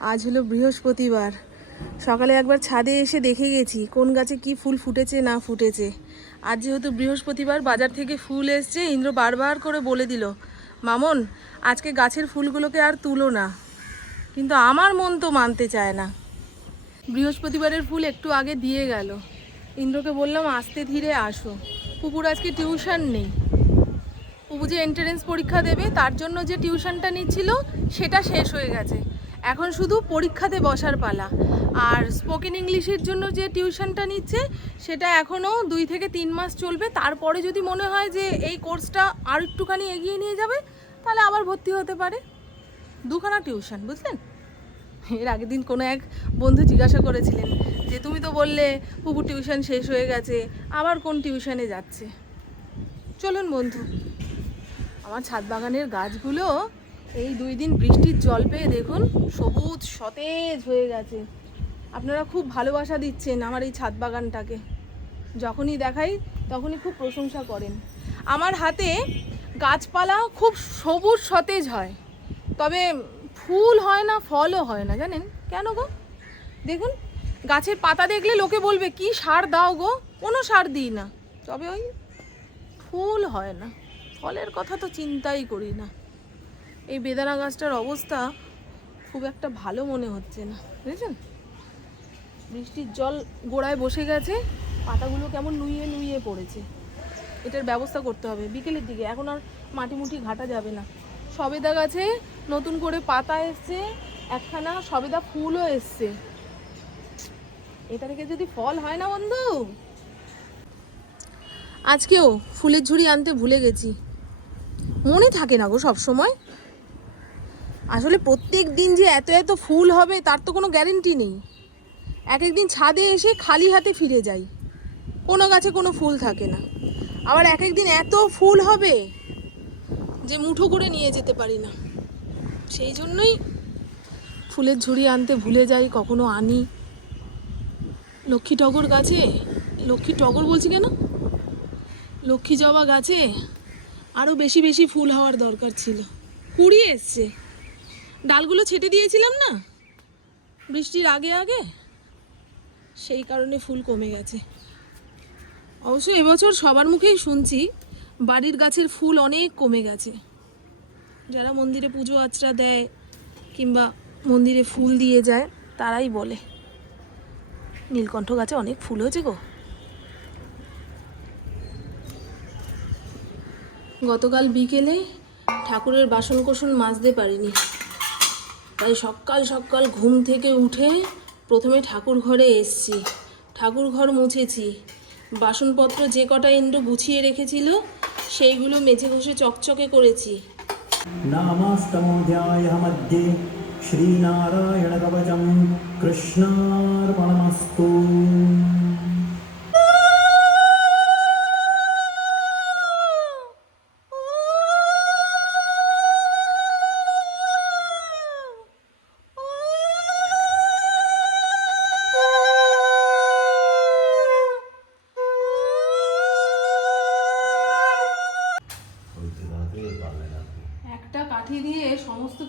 আজ হলো বৃহস্পতিবার। সকালে একবার ছাদে এসে দেখে গেছি কোন গাছে কি ফুল ফুটেছে, না ফুটেছে। আজ যেহেতু বৃহস্পতিবার, বাজার থেকে ফুল এসছে, ইন্দ্র বারবার করে বলে দিল, মামন, আজকে গাছের ফুলগুলোকে আর তুলো না। কিন্তু আমার মন তো মানতে চায় না। বৃহস্পতিবারের ফুল একটু আগে দিয়ে গেল। ইন্দ্রকে বললাম, আস্তে ধীরে আসো। পুকুর আজকে টিউশন নেই। পুবু যে এন্ট্রেন্স পরীক্ষা দেবে, তার জন্য যে টিউশনটা নিচ্ছিল, সেটা শেষ হয়ে গেছে। এখন শুধু পরীক্ষাতে বসার পালা। আর স্পোকেন ইংলিশের জন্য যে টিউশনটা নিচ্ছে, সেটা এখনও দুই থেকে তিন মাস চলবে। তারপরে যদি মনে হয় যে এই কোর্সটা আর একটুখানি এগিয়ে নিয়ে যাবে, তাহলে আবার ভর্তি হতে পারে। দুখানা টিউশন বুঝলেন? এর আগের দিন কোনো এক বন্ধু জিজ্ঞাসা করেছিলেন যে, তুমি তো বললে পুকুর টিউশন শেষ হয়ে গেছে, আবার কোন টিউশনে যাচ্ছে? চলুন বন্ধু, আমার ছাদ বাগানের গাছগুলো এই দুই দিন বৃষ্টির জল পেয়ে দেখুন সবুজ সতেজ হয়ে গেছে। আপনারা খুব ভালোবাসা দিচ্ছেন আমার এই ছাদ বাগানটাকে। যখনই দেখাই তখনই খুব প্রশংসা করেন। আমার হাতে গাছপালা খুব সবুজ সতেজ হয়, তবে ফুল হয় না, ফলও হয় না, জানেন? কেন গো? দেখুন, গাছের পাতা দেখলে লোকে বলবে, কি সার দাও গো? কোনো সার দিই না। তবে ওই ফুল হয় না। ফলের কথা তো চিন্তাই করি না। এই বেদানা গাছটার অবস্থা খুব একটা ভালো মনে হচ্ছে না, বুঝেছেন? বৃষ্টির জল গোড়ায় বসে গেছে, পাতাগুলো কেমন নুইয়ে নুইয়ে পড়েছে। এটার ব্যবস্থা করতে হবে বিকেলের দিকে, এখন আর মাটি মুটি ঘাটা যাবে না। সবেদা গাছে নতুন করে পাতা এসছে, একখানা সবেদা ফুলও এসছে। এটা থেকে যদি ফল হয় না বন্ধু? আজকেও ফুলের ঝুড়ি আনতে ভুলে গেছি। মনে থাকে না গো সব সময় আসলে প্রত্যেক দিন যে এত এত ফুল হবে, তার তো কোনো গ্যারেন্টি নেই। এক একদিন ছাদে এসে খালি হাতে ফিরে যাই। কোনো গাছে কোনো ফুল থাকে না। আবার এক একদিন এত ফুল হবে যে মুঠো করে নিয়ে যেতে পারি না। সেই জন্যই ফুলের ঝুড়ি আনতে ভুলে যাই, কখনো আনি। লক্ষ্মী টগর গাছে, লক্ষ্মী টগর বলছি কেন? লক্ষ্মী জবা গাছে আরও বেশি বেশি ফুল হওয়ার দরকার ছিল। কুড়ি এসছে। ডালগুলো ছেটে দিয়েছিলাম না? বৃষ্টির আগে আগে? সেই কারণে ফুল কমে গেছে। অবশ্য এবছর সবার মুখেই শুনছি, বাড়ির গাছের ফুল অনেক কমে গেছে। যারা মন্দিরে পুজো আচরা দেয় কিংবা মন্দিরে ফুল দিয়ে যায়, তারাই বলে। নীলকণ্ঠ গাছে অনেক ফুল হয়েছে গো। গতকাল বিকেলে ঠাকুরের বাসন কোসন মাজতে পারিনি। তাই সকাল সকাল ঘুম থেকে উঠে প্রথমে ঠাকুর ঘরে এসছি। ঠাকুর ঘর মুছেছি। বাসনপত্র যে কটা ইন্দ্র গুছিয়ে রেখেছিল, সেইগুলো মেঝে ঘষে চকচকে করেছি। নামাস্তমধ্যায়মধ্যে শ্রীনারায়ণ কবচম কৃষ্ণার্পণমস্তু।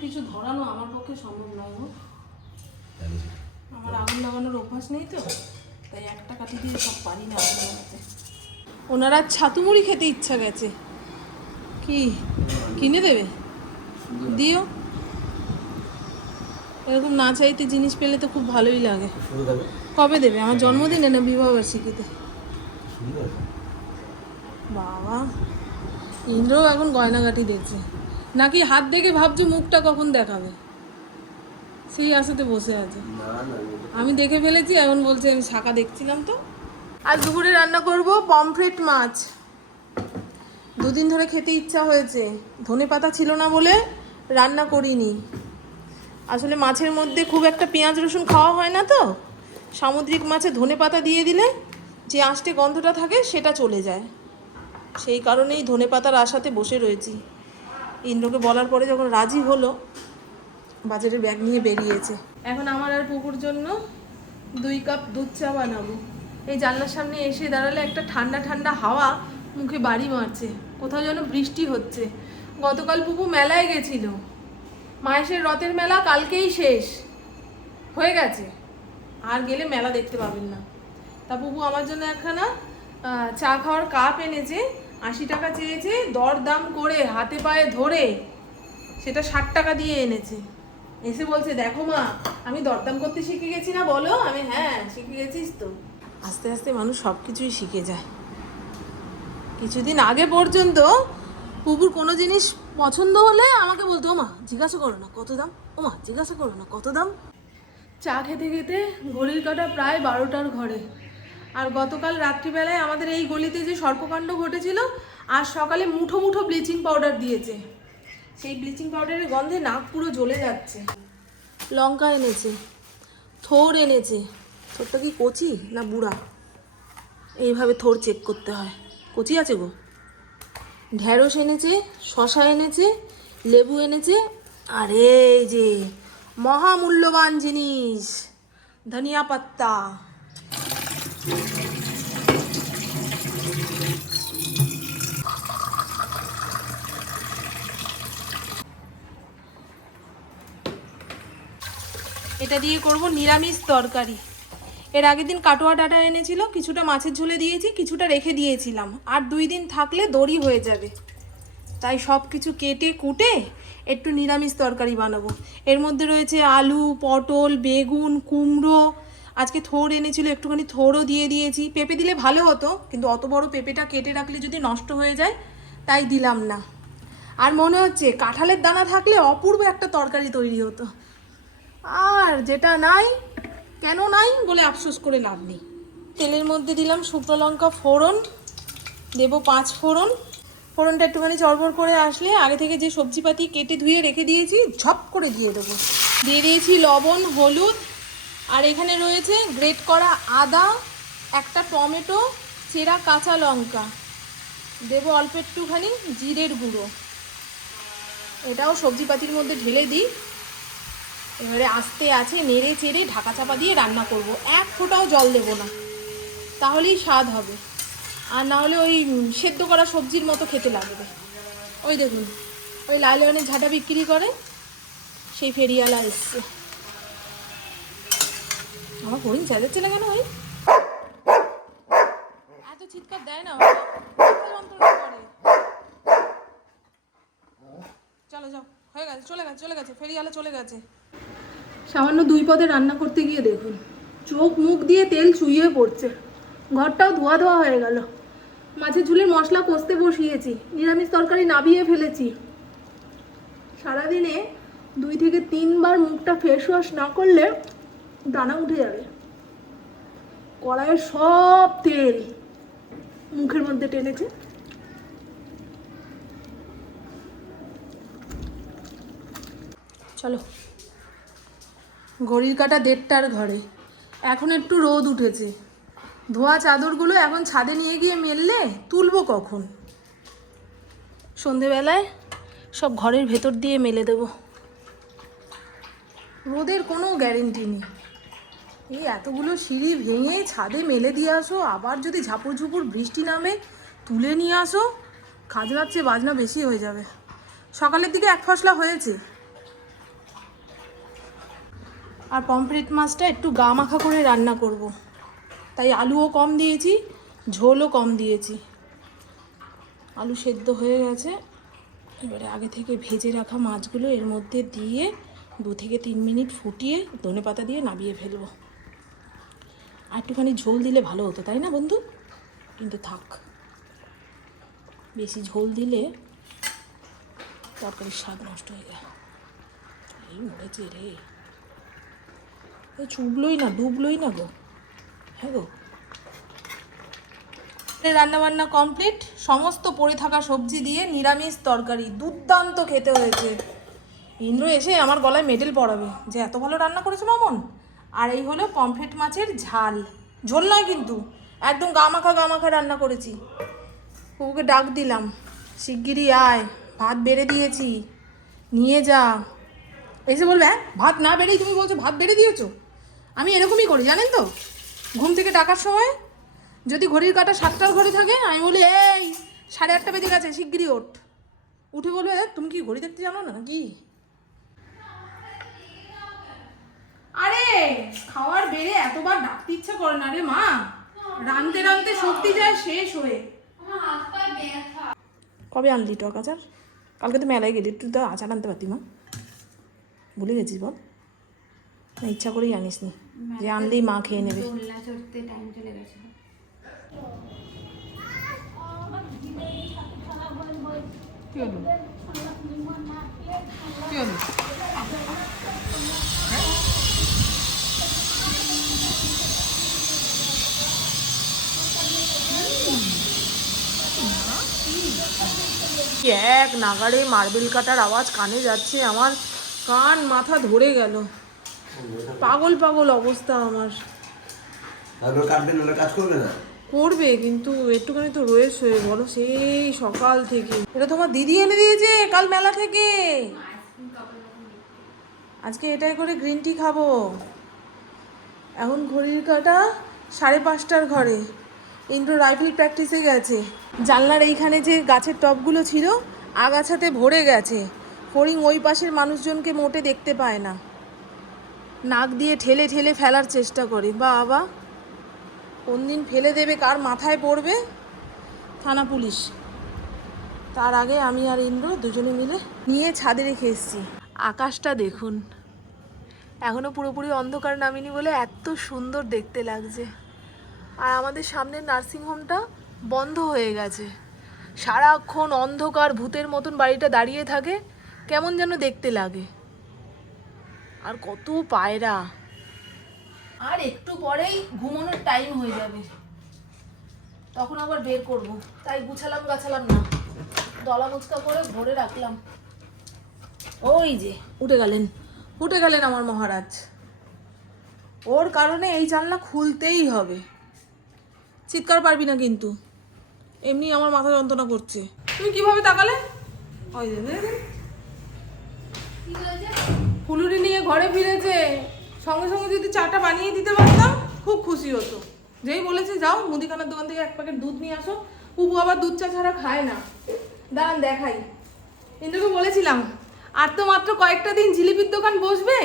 কিছু ধরানো আমার পক্ষে সম্ভব নয় গো। আমার আগুন লাগানোর অভ্যাস নেই তো তাই একটা কাঠি দিয়ে সব পারি না আগুন লাগাতে ওনারা ছাতু মুড়ি খেতে ইচ্ছা গেছে। কি? কিনে দেবে? দিও। এরকম না চাইতে জিনিস পেলে তো খুব ভালোই লাগে। কবে দেবে? আমার জন্মদিনে না বিবাহবার্ষিকীতে? বাবা ইন্দ্র এখন গয়নাগাটি দেখছে। নাকি হাত দেখে ভাবছে মুখটা কখন দেখাবে? সেই আশাতে বসে আছে। আমি দেখে ফেলেছি এখন বলছে আমি শাখা দেখছিলাম তো। আজ দুপুরে রান্না করব পমফ্রেট মাছ। দুদিন ধরে খেতে ইচ্ছা হয়েছে। ধনে পাতা ছিল না বলে রান্না করিনি। আসলে মাছের মধ্যে খুব একটা পেঁয়াজ রসুন খাওয়া হয় না তো। সামুদ্রিক মাছে ধনে পাতা দিয়ে দিলে যে আঁশটে গন্ধটা থাকে সেটা চলে যায়। সেই কারণেই ধনে পাতার আশাতে বসে রয়েছি। ইন্দ্রকে বলার পরে যখন রাজি হলো বাজারের ব্যাগ নিয়ে বেরিয়েছে। এখন আমার আর পুকুর জন্য দুই কাপ দুধ চা বানাবো। এই জানলার সামনে এসে দাঁড়ালে একটা ঠান্ডা ঠান্ডা হাওয়া মুখে বাড়ি মারছে। কোথাও যেন বৃষ্টি হচ্ছে। গতকাল পুকু মেলায় গেছিল। মায়েশের রথের মেলা কালকেই শেষ। হয়ে গেছে। আর গেলে মেলা দেখতে পাবেন না। তা বুবু আমার জন্য একখানা চা খাওয়ার কাপ এনেছে। আশি টাকা চেয়েছে দর দাম করে, হাতে পায়ে ধরে, সেটা ষাট টাকা দিয়ে এনেছে। এসে বলছে, দেখো মা, আমি দরদাম করতে শিখে গেছি না, বলো? আমি হ্যাঁ শিখে গেছিস তো। আস্তে আস্তে মানুষ সব কিছুই শিখে যায়। কিছুদিন আগে পর্যন্ত পুকুর কোনো জিনিস পছন্দ হলে আমাকে বলতো ও মা জিজ্ঞাসা করো না, কত দাম? ও মা জিজ্ঞাসা করো না, কত দাম? চা খেতে খেতে ঘড়ির কাটা প্রায় বারোটার ঘরে। আর গতকাল রাত্রিবেলায় আমাদের এই গলিতে যে সর্পকাণ্ড ঘটেছিল, আর সকালে মুঠো মুঠো ব্লিচিং পাউডার দিয়েছে। সেই ব্লিচিং পাউডারের গন্ধে নাক পুরো জ্বলে যাচ্ছে। লঙ্কা এনেছে, থোর এনেছে। থোরটা কি কচি না বুড়া? এইভাবে থোর চেক করতে হয়। কচি আছে গো। ঢ্যাঁড়স এনেছে শশা এনেছে, লেবু এনেছে, আর এই যে মহামূল্যবান জিনিস, ধনিয়া পাত্তা এটা দিয়ে করব নিরামিষ তরকারি। এর আগের দিন কাটোয়া ডাটা এনেছিল, কিছুটা মাছের ঝোলে দিয়েছি, কিছুটা রেখে দিয়েছিলাম। আর দুই দিন থাকলে দড়ি হয়ে যাবে। তাই সব কিছু কেটে কুটে একটু নিরামিষ তরকারি বানাবো। এর মধ্যে রয়েছে আলু, পটল, বেগুন, কুমড়ো। আজকে থোর এনেছিল, একটুখানি থোরও দিয়ে দিয়েছি। পেঁপে দিলে ভালো হতো, কিন্তু অত বড় পেঁপেটা কেটে রাখলে যদি নষ্ট হয়ে যায়, তাই দিলাম না। আর মনে হচ্ছে, কাঁঠালের দানা থাকলে অপূর্ব একটা তরকারি তৈরি হতো। আর যেটা নাই, কেন নাই বলে আফসোস করে লাভ নেই। তেলের মধ্যে দিলাম শুকনো লঙ্কা ফোড়ন, দেবো পাঁচ ফোড়ন। ফোড়নটা একটুখানি চড়বড় করে আসলে আগে থেকে যে সবজিপাতি কেটে ধুয়ে রেখে দিয়েছি, ঝপ করে দিয়ে দেবো। দিয়ে দিয়েছি লবণ, হলুদ, আর এখানে রয়েছে গ্রেট করা আদা, একটা টমেটো, চেরা কাঁচা লঙ্কা। দেবো অল্প একটুখানি জিরের গুঁড়ো। এটাও সবজিপাতির মধ্যে ঢেলে দিই। এবারে আস্তে আছে, নেড়ে চেড়ে ঢাকা চাপা দিয়ে রান্না করব। এক ফোঁটাও জল দেব না। তাহলেই স্বাদ হবে। আর না হলে ওই সেদ্ধ করা সবজির মতো খেতে লাগবে। ওই দেখুন, ওই লাইলনের ঝাঁটা বিক্রি করে সেই ফেরিয়ালা এসছে। আমার হরিণ চেঁচাচ্ছে না কেন ওই এত চিৎকার দেয় না চলো যাও, হয়ে গেছে, চলে গেছে চলে গেছে ফেরিয়ালা চলে গেছে। সামান্য দুই পদে রান্না করতে গিয়ে দেখুন। চোখ মুখ দিয়ে তেল চুইয়ে পড়ছে। ঘরটাও ধোয়া ধোয়া হয়ে গেল। মাছের ঝুলের মশলা কষতে বসিয়েছি, নিরামিষ তরকারি নাবিয়ে ফেলেছি। সারাদিনে দুই থেকে তিনবার মুখটা ফেস ওয়াশ না করলে দানা উঠে যাবে। কড়াইয়ের সব তেল মুখের মধ্যে টেনেছে। চলো। ঘড়ির কাটা দেড়টার ঘরে। এখন একটু রোদ উঠেছে। ধোয়া চাদরগুলো এখন ছাদে নিয়ে গিয়ে মেললে তুলবো কখন? সন্ধেবেলায় সব ঘরের ভেতর দিয়ে মেলে দেব। রোদের কোনো গ্যারেন্টি নেই। এই এতগুলো সিঁড়ি ভেঙে ছাদে মেলে দিয়ে আসো, আবার যদি ঝাপড় ঝুপুর বৃষ্টি নামে তুলে নিয়ে আসো খাজনার চেয়ে বাজনা বেশি হয়ে যাবে। সকালের দিকে এক ফসলা হয়েছে। আর পমফ্রেট মাছটা একটু গা মাখা করে রান্না করব। তাই আলুও কম দিয়েছি, ঝোলও কম দিয়েছি। আলু সেদ্ধ হয়ে গেছে। এবারে আগে থেকে ভেজে রাখা মাছগুলো এর মধ্যে দিয়ে দু থেকে তিন মিনিট ফুটিয়ে ধনে পাতা দিয়ে নামিয়ে ফেলব। আর একটুখানি ঝোল দিলে ভালো হতো, তাই না বন্ধু? কিন্তু থাক। বেশি ঝোল দিলে তরকারির স্বাদ নষ্ট হয়ে যায়। এই মরেছে রে। চুবলোই না, ডুবলোই না গো। হ্যাঁ গো। রান্না বান্না কমপ্লিট সমস্ত পড়ে থাকা সবজি দিয়ে নিরামিষ তরকারি, দুর্দান্ত খেতে হয়েছে। ইন্দ্র এসে আমার গলায় মেডেল পড়াবে যে এত ভালো রান্না করেছে মামন। আর এই হলো পমফ্রেট মাছের ঝাল। ঝোল নয় কিন্তু, একদম গামাখা গামাখা রান্না করেছি। কুকুকে ডাক দিলাম, শিগগিরই আয়, ভাত বেড়ে দিয়েছি, নিয়ে যা। এসে বলবে হ্যাঁ ভাত না বেড়েই তুমি বলছো, ভাত বেড়ে দিয়েছ? আমি এরকমই করি জানেন তো? ঘুম থেকে ডাকার সময় যদি ঘড়ির কাটা সাতটার ঘড়ি থাকে আমি বলি এই সাড়ে আটটা বেজে গেছে শিগগিরই ওঠ। উঠে বলবে "এ, তুমি কি ঘড়ি দেখতে জানো না কি আরে খাওয়ার বেড়ে এতবার ডাকতে ইচ্ছা করে না রে মা। রানতে রানতে শক্তি যায় শেষ হয়ে। কবে আনলি টক আচার? কালকে তো মেলায় গেলি একটু তো আচার আনতে পারতি মা। ভুলে গেছিস বল। না ইচ্ছা করেই আনিস নি যে আনলেই মা খেয়ে নেবে। টাইম চলে গেছে। এক নাগাড়ে মার্বেল কাটার আওয়াজ কানে যাচ্ছে আমার। কান মাথা ধরে গেল। পাগল পাগল অবস্থা আমার। তারপর কাটবে নাহলে কাজ করবে না? করবে কিন্তু একটুখানি তো রয়েছে বলো সেই সকাল থেকে। এটা তোমার দিদি এনে দিয়েছে কাল মেলা থেকে। আজকে এটাই করে গ্রিন টি খাব। এখন ঘড়ির কাটা সাড়ে পাঁচটার ঘরে। ইন্দ্র রাইফেল প্র্যাকটিসে গেছে। জানলার এইখানে যে গাছের টবগুলো ছিল আগাছাতে ভরে গেছে। ফড়িং ওই পাশের মানুষজনকে মোটে দেখতে পায় না। নাক দিয়ে ঠেলে ঠেলে ফেলার চেষ্টা করে। বাবা, কোন দিন ফেলে দেবে, কার মাথায় পড়বে? থানা পুলিশ। তার আগে আমি আর ইন্দ্র দুজনে মিলে নিয়ে ছাদে রেখে এসেছি। আকাশটা দেখুন। এখনও পুরোপুরি অন্ধকার নামিনি বলে এত সুন্দর দেখতে লাগছে। আর আমাদের সামনের নার্সিংহোমটা বন্ধ হয়ে গেছে। সারাক্ষণ অন্ধকার, ভূতের মতন বাড়িটা দাঁড়িয়ে থাকে। কেমন যেন দেখতে লাগে। আর কত পায়রা। আর একটু পরেই ঘুমানোর টাইম হয়ে যাবে। তখন আবার বের করব। তাই গুছালাম গাছালাম না। দলা মুচকা করে ভরে রাখলাম। ওই যে উঠে গেলেন। উঠে গেলেন আমার মহারাজ। ওর কারণে এই জানলা খুলতেই হবে। চিৎকার পারবি না কিন্তু। এমনি আমার মাথা যন্ত্রণা করছে। তুমি কীভাবে তাকালে? ওই। ফুলুরি নিয়ে ঘরে ফিরেছে। সঙ্গে সঙ্গে যদি চাটা বানিয়ে দিতে পারতাম, খুব খুশি হতো। যেই বলেছে, যাও, মুদিখানার দোকান থেকে এক প্যাকেট দুধ নিয়ে আসো। পুপু আবার দুধ চা ছাড়া খায় না। দাঁড়ান, দেখাই। ইন্দুকে বলেছিলাম, আর তো মাত্র কয়েকটা দিন জিলিপির দোকান বসবে?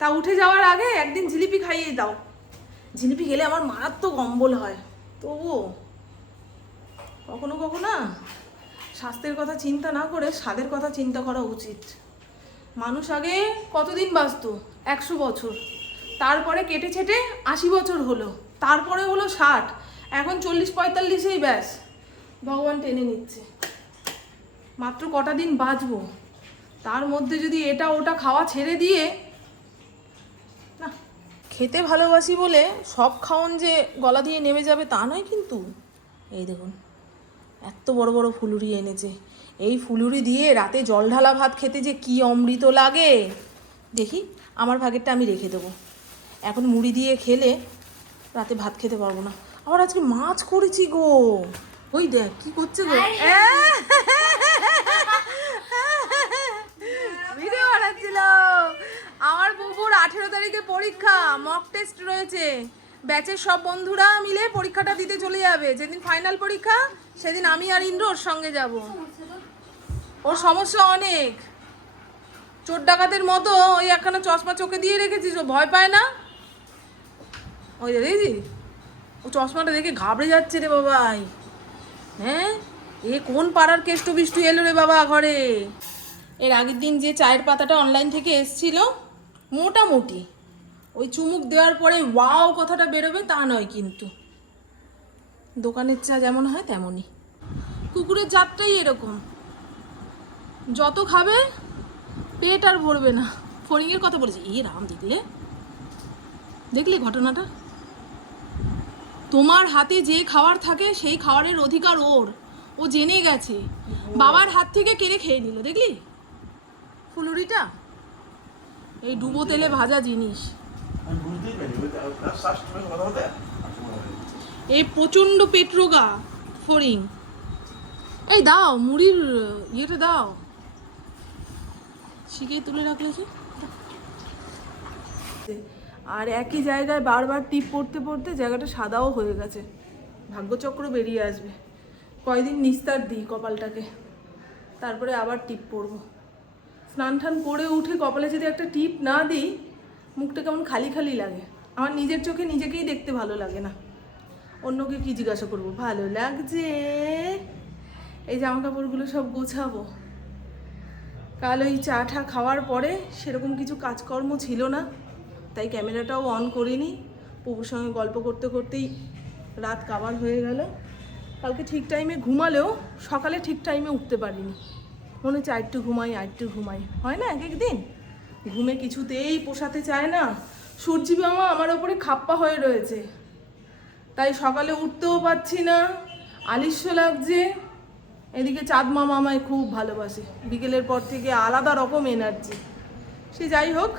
তা উঠে যাওয়ার আগে একদিন জিলিপি খাইয়ে দাও। জিলিপি খেলে আমার মারাত্মক অম্বল হয়। তবুও, কখনো কখনো স্বাস্থ্যের কথা চিন্তা না করে স্বাদের কথা চিন্তা করা উচিত। মানুষ আগে কতদিন বাঁচতো? একশো বছর। তারপরে কেটে ছেটে আশি বছর হলো। তারপরে হলো ষাট। এখন চল্লিশ পঁয়তাল্লিশেই ব্যাস। ভগবান টেনে নিচ্ছে। মাত্র কটা দিন বাঁচবো? তার মধ্যে যদি এটা ওটা খাওয়া ছেড়ে দিয়ে, না, খেতে ভালোবাসি বলে সব খাওন যে গলা দিয়ে নেমে যাবে তা নয় কিন্তু। এই দেখুন, এত বড় বড় ফুলুরি এনেছে। এই ফুলুরি দিয়ে রাতে জল ঢালা ভাত খেতে যে কি অমৃত লাগে। দেখি আমার ভাগেরটা আমি রেখে দেবো। এখন মুড়ি দিয়ে খেলে রাতে ভাত খেতে পারব না। আবার আজকে মাছ করেছি গো। ওই দেখ কি করছে গো? ভিডিও বানাচ্ছিল। আমার বুবুর আঠেরো তারিখে পরীক্ষা মক টেস্ট রয়েছে। ব্যাচের সব বন্ধুরা মিলে পরীক্ষাটা দিতে চলে যাবে। যেদিন ফাইনাল পরীক্ষা সেদিন আমি আর ইন্দ্র ওর সঙ্গে যাব। ওর সমস্যা অনেক। চোর ডাকাতের মতো ওই একখানা চশমা চোখে দিয়ে রেখেছিস, ও ভয় পায় না? ওই দেখি ও চশমাটা দেখে ঘাবড়ে যাচ্ছে রে বাবাই। হ্যাঁ? এ কোন পাড়ার কেষ্ট বিষ্টু এলো রে বাবা ঘরে? এর আগের দিন যে চায়ের পাতাটা অনলাইন থেকে এসছিল, মোটামুটি। ওই চুমুক দেওয়ার পরে ওয়াও কথাটা বেরোবে তা নয় কিন্তু। দোকানের চা যেমন হয় তেমনই। কুকুরের জাতটাই এরকম। যত খাবে পেট আর ভরবে না। ফড়িংয়ের কথা বলেছি। এই রাম দেখলে? দেখলি ঘটনাটা? তোমার হাতে যে খাবার থাকে সেই খাওয়ারের অধিকার ওর। ও জেনে গেছে। বাবার হাত থেকে কেড়ে খেয়ে নিল দেখলি? ফুলুরিটা? এই ডুবো তেলে ভাজা জিনিস। এই প্রচণ্ড পেট্রোগা ফড়িং। এই দাও মুড়ির ইয়েটা দাও। শিখে তুলে রাখলে যে আর একই জায়গায় বারবার টিপ পড়তে পড়তে জায়গাটা সাদাও হয়ে গেছে। ভাগ্যচক্র বেরিয়ে আসবে। কয়দিন নিস্তার দিই কপালটাকে। তারপরে আবার টিপ পরবো স্নান টান করে উঠে কপালে যদি একটা টিপ না দিই, মুখটা কেমন খালি খালি লাগে। আমার নিজের চোখে নিজেকেই দেখতে ভালো লাগে না। অন্যকে কি জিজ্ঞাসা করব? ভালো লাগছে। এই জামা কাপড়গুলো সব গোছাবো। কাল ওই চা টা খাওয়ার পরে সেরকম কিছু কাজকর্ম ছিল না, তাই ক্যামেরাটাও অন করিনি। প্রভুর সঙ্গে গল্প করতে করতেই রাত কাবার হয়ে গেল। কালকে ঠিক টাইমে ঘুমালেও সকালে ঠিক টাইমে উঠতে পারিনি। মনে হচ্ছে আরেকটু ঘুমাই আরেকটু ঘুমাই। হয় না এক এক দিন? ঘুমে কিছুতেই পোষাতে চায় না। সূর্যি মামা আমার ওপরে খাপ্পা হয়ে রয়েছে। তাই সকালে উঠতেও পারছি না। আলিস্য লাগছে। এদিকে চাঁদ মামা আমায় খুব ভালোবাসে। বিকেলের পর থেকে আলাদা রকম এনার্জি সে যাই হোক,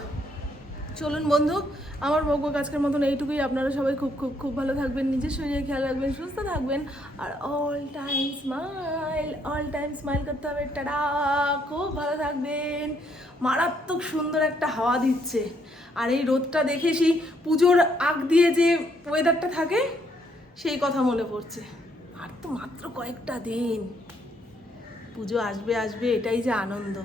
চলুন বন্ধু, আমার ভোগ্য আজকের মতন এইটুকুই। আপনারা সবাই খুব খুব খুব ভালো থাকবেন, নিজের শরীরে খেয়াল রাখবেন, সুস্থ থাকবেন। আর all time smile all time smile করতে হবে। টাটা! খুব ভালো থাকবেন। মারাত্মক সুন্দর একটা হাওয়া দিচ্ছে। আর এই রোদটা দেখে সেই পুজোর আগ দিয়ে যে ওয়েদারটা থাকে, সেই কথা মনে পড়ছে। আর তো মাত্র কয়েকটা দিন। পুজো আসবে আসবে এটাই যে আনন্দ।